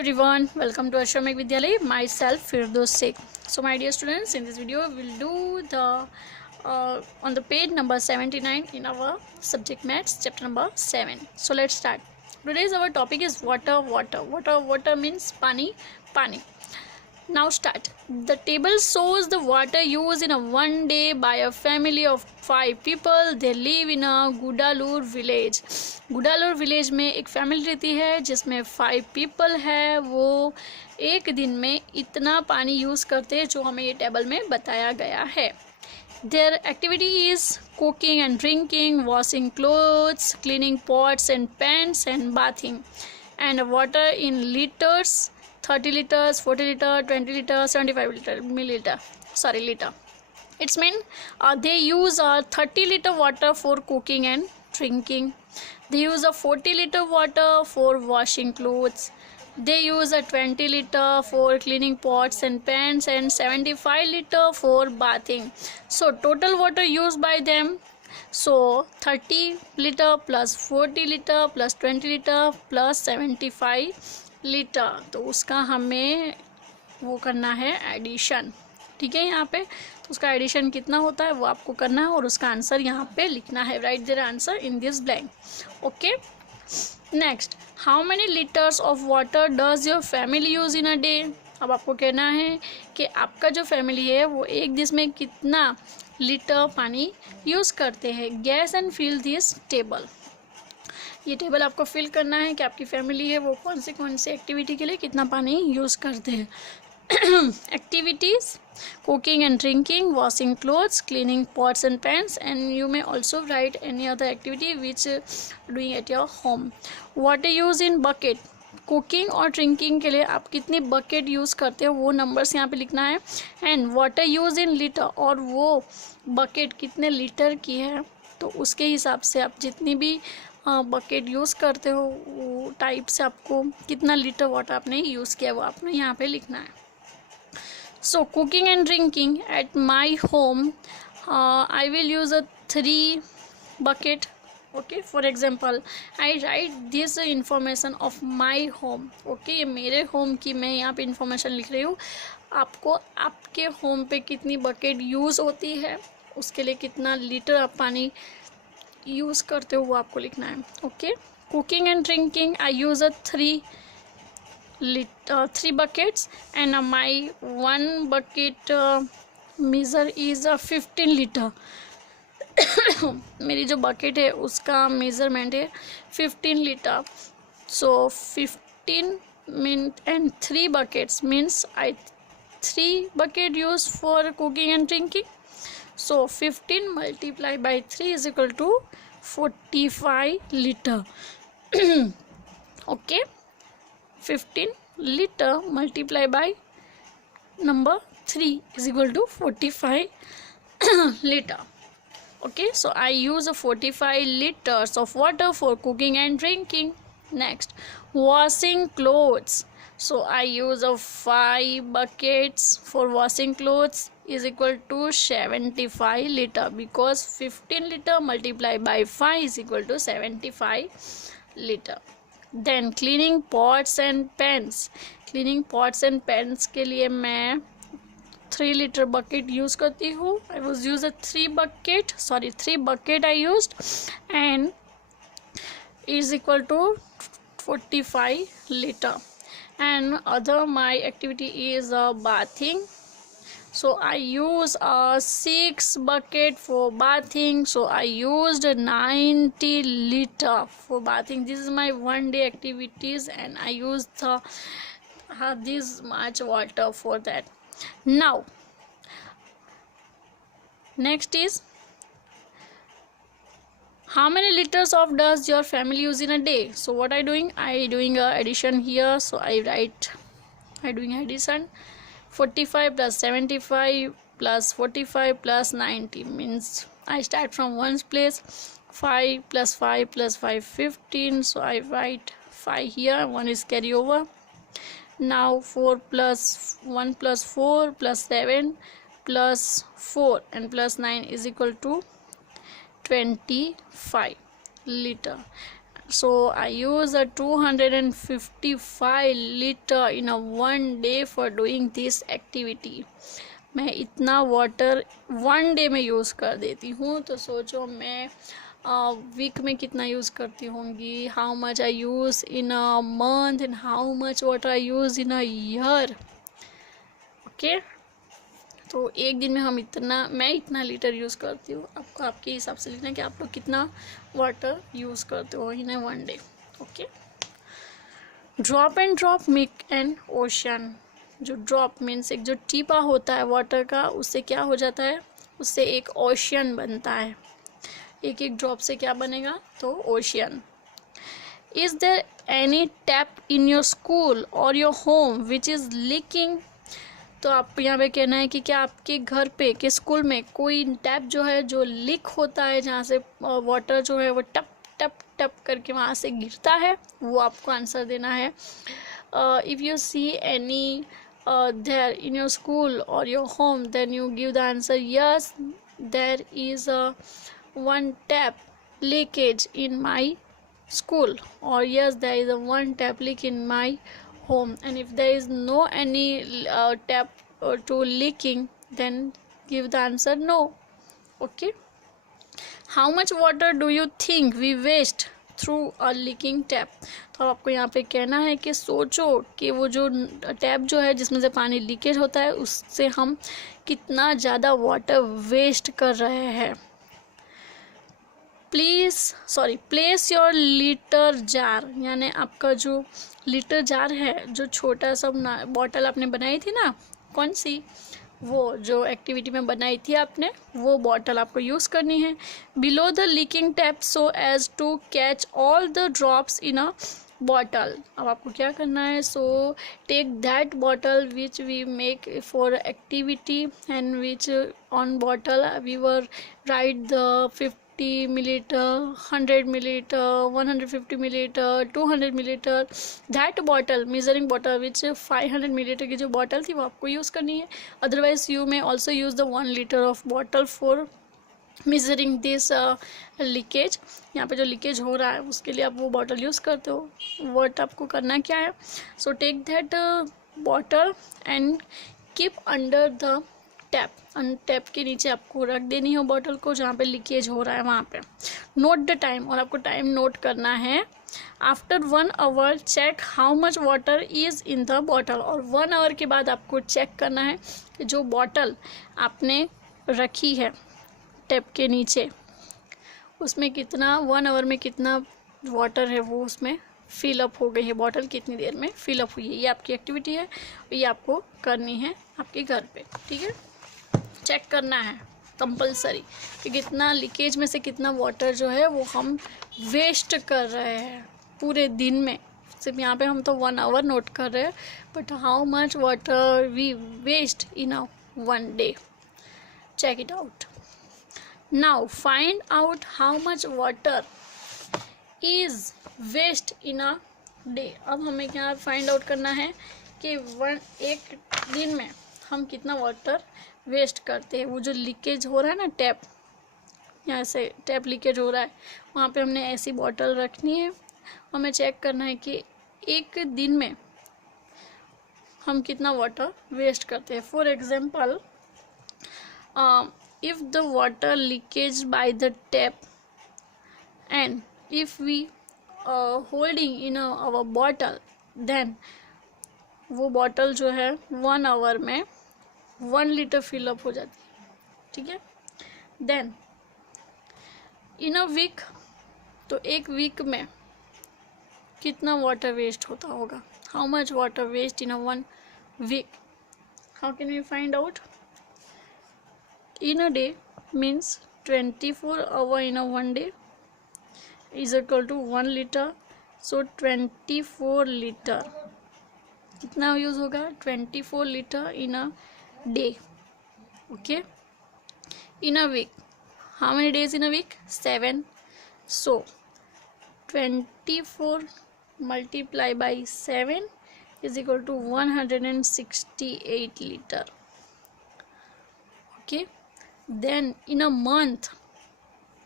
everyone, welcome to Ashramik Vidyalay. Myself Firdos Sheikh. So my dear students, in this video we'll do the on the page number 79 in our subject maths chapter number 7. So let's start. Today's our topic is water. Water means pani. Now start. The table shows the water used in a one day by a family of 5 people. They live in a Gudalur village. Gudalur village में एक family रहती है जिसमें 5 people है. वो एक दिन में इतना पानी यूज़ करते हैं जो हमें ये टेबल में बताया गया है. Their activity is cooking and drinking, washing clothes, cleaning pots and pans and bathing. And water in liters. 30 liters, 40 liters, 20 liters, 75 liter. It's mean they use 30 liter water for cooking and drinking. They use a 40 liter water for washing clothes. They use a 20 liter for cleaning pots and pans and 75 liter for bathing. So total water used by them. So 30 liter plus 40 liter plus 20 liter plus 75 litre. तो उसका हमें वो करना है addition. ठीक है, यहाँ पे तो उसका एडिशन कितना होता है वो आपको करना है और उसका आंसर यहाँ पे लिखना है. Right there answer in this blank. Okay, next, how many litres of water does your family use in a day. अब आपको कहना है कि आपका जो फैमिली है वो एक दिन में कितना लीटर पानी यूज़ करते हैं. Guess and fill this table. ये टेबल आपको फिल करना है कि आपकी फैमिली है वो कौन से एक्टिविटी के लिए कितना पानी यूज़ करते हैं. Activities: cooking and drinking, washing clothes, cleaning pots and pans. And you may also right any other activity which doing at your home. Water use in bucket. Cooking और ड्रिंकिंग के लिए आप कितनी बकेट यूज़ करते हो वो numbers यहाँ पे लिखना है. And water use in litre, और वो बकेट कितने लीटर की है तो उसके हिसाब से आप जितनी भी बकेट यूज़ करते हो वो टाइप से आपको कितना लीटर वाटर आपने यूज़ किया वो आपने यहाँ पे लिखना है. So cooking and drinking at my home I will use a 3 bucket. Okay, for example I write this information of my home. Okay, ये मेरे होम की मैं यहाँ पे इंफॉर्मेशन लिख रही हूँ. आपको आपके होम पे कितनी बकेट यूज़ होती है उसके लिए कितना लीटर आप पानी यूज़ करते हो वो आपको लिखना है. Okay, cooking and drinking I use a 3 buckets and my 1 bucket measure is 15 liter. मेरी जो बकेट है उसका मेज़रमेंट है 15 litre. So 15 and 3 buckets means I 3 bucket use for cooking and drinking. So 15 multiplied by 3 is equal to 45 liter. Okay, 15 liter multiplied by number 3 is equal to 45 liter. Okay, so I use 45 liters of water for cooking and drinking. Next, washing clothes. So I use 5 buckets for washing clothes is equal to 75 liter because 15 liter multiplied by 5 is equal to 75 liter. Then cleaning pots and pans. Cleaning pots and pans के लिए मैं 3 liter bucket use करती हूँ. I was use a 3 bucket I used and is equal to 45 liter. And other my activity is bathing. So I use 6 bucket for bathing. So I used 90 liter for bathing. This is my one day activities and I used this much water for that. Now next is how many liters of does your family use in a day. So what I doing addition here. So I doing addition. 45 plus 75 plus 45 plus 90 means I start from ones place. 5 plus 5 plus 5 15. So I write 5 here, 1 is carry over. Now 4 plus 1 plus 4 plus 7 plus 4 and plus 9 is equal to 25 liter. So I use a 255 liter in a one day for doing this activity. मैं इतना water one day में use कर देती हूँ, तो सोचो मैं week में कितना यूज़ करती होंगी. How much I use in a month and how much water I use in a year. Okay, तो एक दिन में मैं इतना लीटर यूज़ करती हूँ. आपको आपके हिसाब से लिखना कि आप लोग कितना वाटर यूज़ करते हो in one day. Okay, drop and drop make an ocean. जो ड्रॉप मीन्स एक जो टीपा होता है वाटर का, उससे क्या हो जाता है, उससे एक ओशियन बनता है. एक एक ड्रॉप से क्या बनेगा, तो ocean. Is there any tap in your school और your home which is leaking. तो आप यहाँ पे कहना है कि क्या आपके घर पे के स्कूल में कोई टैप जो है जो लीक होता है, जहाँ से वाटर जो है वो टप टप टप करके वहाँ से गिरता है, वो आपको आंसर देना है. If you see any there in your school or your home, then you give the answer yes, there is a one tap leakage in my school, or yes, there is a one tap leak in my home. And if there is no any tap to leaking, then give the answer no. Okay, how much water do you think we waste through a leaking tap. तो आपको यहाँ पे कहना है कि सोचो कि वो जो टैप जो है जिसमें से पानी लीकेज होता है, उससे हम कितना ज़्यादा वाटर वेस्ट कर रहे हैं. Place your litre jar. यानी आपका जो लीटर जार है, जो छोटा सा बॉटल आपने बनाई थी ना, कौन सी, वो जो एक्टिविटी में बनाई थी आपने, वो बॉटल आपको यूज़ करनी है. Below the leaking tap so as to catch all the drops in a bottle. अब आपको क्या करना है, so take that bottle which we make for activity and which on bottle we were write the 50 milliliter, 100 milliliter, 150 milliliter, 200 milliliter. That bottle, measuring bottle which 500 milliliter की जो bottle थी वो आपको यूज़ करनी है. Otherwise you may also use the 1 liter of bottle for measuring this leakage. यहाँ पे जो लीकेज हो रहा है उसके लिए आप वो बॉटल यूज़ करते हो. वट आपको करना क्या है, so take that bottle and keep under the tap. Tap के नीचे आपको रख देनी है बॉटल को, जहाँ पे लीकेज हो रहा है वहाँ पे. नोट द टाइम, और आपको टाइम नोट करना है. After 1 hour check how much water is in the bottle. और 1 hour के बाद आपको चेक करना है कि जो बॉटल आपने रखी है टैप के नीचे, उसमें कितना 1 hour में कितना वाटर है वो उसमें फिल अप हो गई है, बॉटल कितनी देर में फिल अप हुई है. ये आपकी एक्टिविटी है, ये आपको करनी है आपके घर पे. ठीक है, चेक करना है कंपलसरी कि कितना लीकेज में से कितना वाटर जो है वो हम वेस्ट कर रहे हैं पूरे दिन में. सिर्फ यहाँ पे हम तो 1 hour नोट कर रहे हैं, but how much water we waste in a one day. Check it out. Now find out how much water is waste in a day. अब हमें क्या फाइंड आउट करना है कि एक दिन में हम कितना वाटर वेस्ट करते हैं. वो जो लीकेज हो रहा है ना टैप, यहाँ से टैप लीकेज हो रहा है, वहाँ पे हमने ऐसी बॉटल रखनी है. हमें चेक करना है कि एक दिन में हम कितना वाटर वेस्ट करते हैं. For example, if the water leakage by the tap and if we holding in our bottle, then वो बॉटल जो है 1 hour में 1 liter फिलअप हो जाती है. ठीक है, देन इन अ वीक, तो एक वीक में कितना वाटर वेस्ट होता होगा. How much water waste in a 1 week. How can we find out. In a day means 24 hour in a 1 day is equal to 1 liter. सो 24 liter कितना use होगा, 24 liter in a day. Okay, in a week, how many days in a week, 7. So 24 multiply by 7 is equal to 168 liter. Okay, then in a month,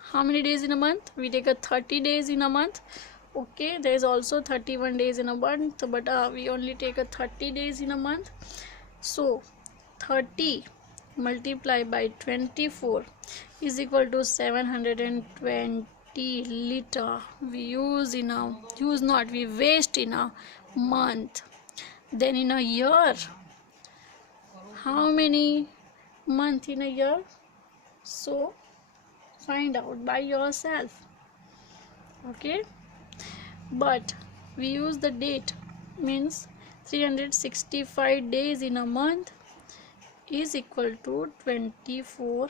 how many days in a month, we take a 30 days in a month. Okay, there is also 31 days in a month, but we only take a 30 days in a month. So 30 multiplied by 24 is equal to 720 liter. We we waste in a month. Then in a year, how many month in a year? So find out by yourself. Okay, but we use the date, means 365 days in a month is equal to 24.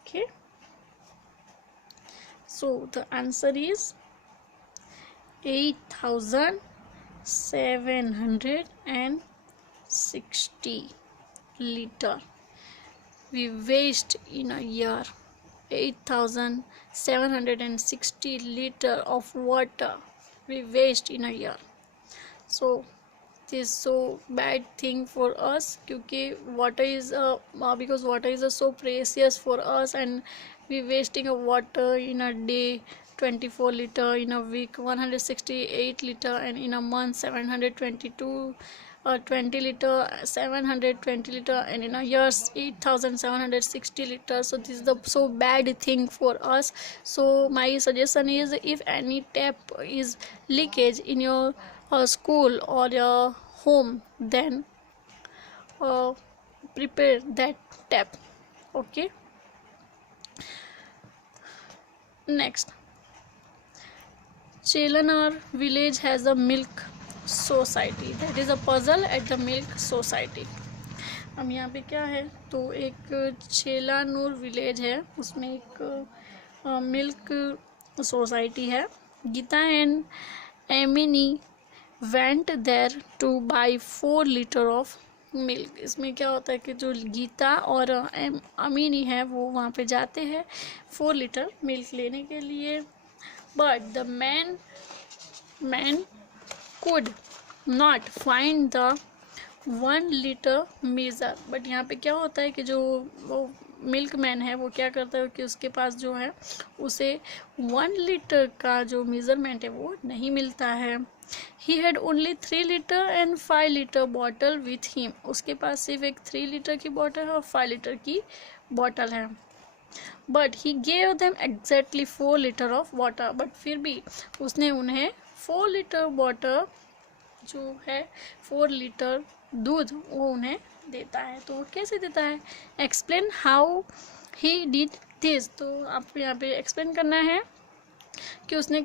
Okay, so the answer is 8760 liter we waste in a year. 8760 liter of water we waste in a year. So this is so bad thing for us, क्योंकि water is because water is so precious for us, and we wasting a water in a day 24 liter, in a week 168 liter, and in a month 722 20 liter, 720 liter, and in a year 8760 liters. So this is the so bad thing for us. So my suggestion is, if any tap is leakage in your school or your home, then prepare that tap. Okay, next, Chelanar village has a milk society. That is a puzzle at the milk society. अब यहाँ पे क्या है, तो एक छेलानूर village है, उसमें एक मिल्क सोसाइटी है. गीता एंड एमिनी went there to buy 4 litre of milk. इसमें क्या होता है कि जो गीता और अमीनी है वो वहाँ पे जाते हैं 4 लीटर मिल्क लेने के लिए. But the man could not find the 1 litre measure. But यहाँ पे क्या होता है कि जो वो मिल्क मैन है वो क्या करता है कि उसके पास जो है उसे 1 लीटर का जो मेज़रमेंट है वो नहीं मिलता है. He had only 3 litre and 5 litre bottle with him. उसके पास सिर्फ एक 3 लीटर की बॉटल है और 5 लीटर की बॉटल है. But he gave them exactly 4 litre of water. But फिर भी उसने उन्हें 4 लीटर वाटर जो है 4 लीटर दूध वो उन्हें देता है. तो कैसे देता है, explain how he did this. तो आप यहाँ पे एक्सप्लेन करना है कि उसने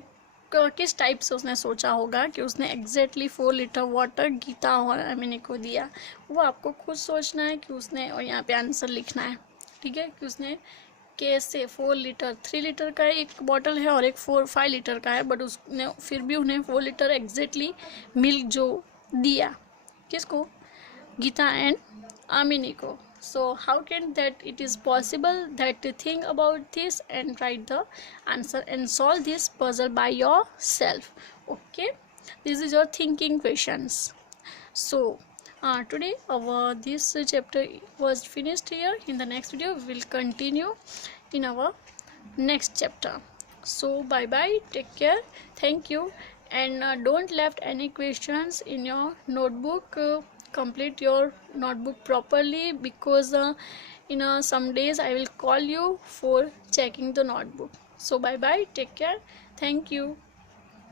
किस टाइप से उसने सोचा होगा कि उसने एग्जैक्टली 4 लीटर वाटर गीता और अमिनी को दिया. वो आपको खुद सोचना है कि उसने, और यहाँ पे आंसर लिखना है. ठीक है, कि उसने कैसे 4 लीटर, 3 लीटर का एक बॉटल है और एक 5 लीटर का है, बट उसने फिर भी उन्हें 4 लीटर एग्जैक्टली मिल्क जो दिया. किसको, गीता एंड आमिनी को. So how can that it is possible, that think about this and right the answer and solve this puzzle by your self. Okay, this is your thinking questions. So today this chapter was finished here. In the next video we will continue in our next chapter. So bye bye, take care, thank you, and don't left any questions in your notebook. Complete your notebook properly, because in some days I will call you for checking the notebook. So bye bye, take care, thank you.